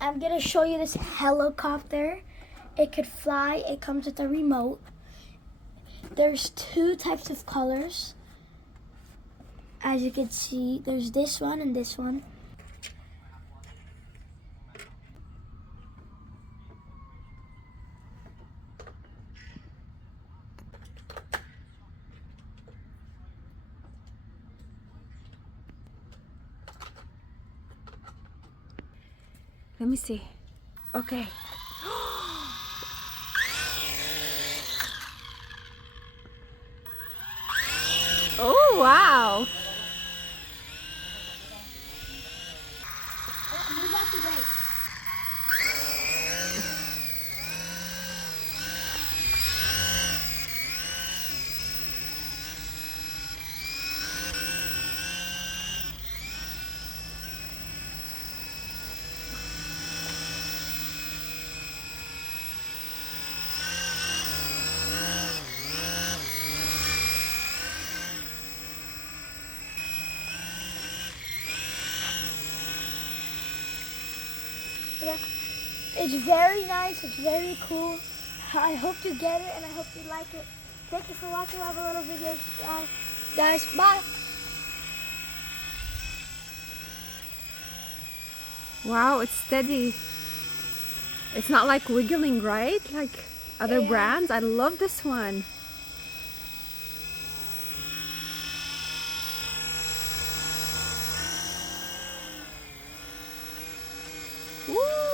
I'm gonna show you this helicopter. It could fly. It comes with a remote. There's two types of colors. As you can see, there's this one and this one. Let me see. Okay. Oh, wow. Move out the way. It's very nice. It's very cool. I hope you get it and I hope you like it. Thank you for watching our little videos, guys. Bye. Wow, it's steady. It's not like wiggling, right? Like other brands. I love this one. Woo!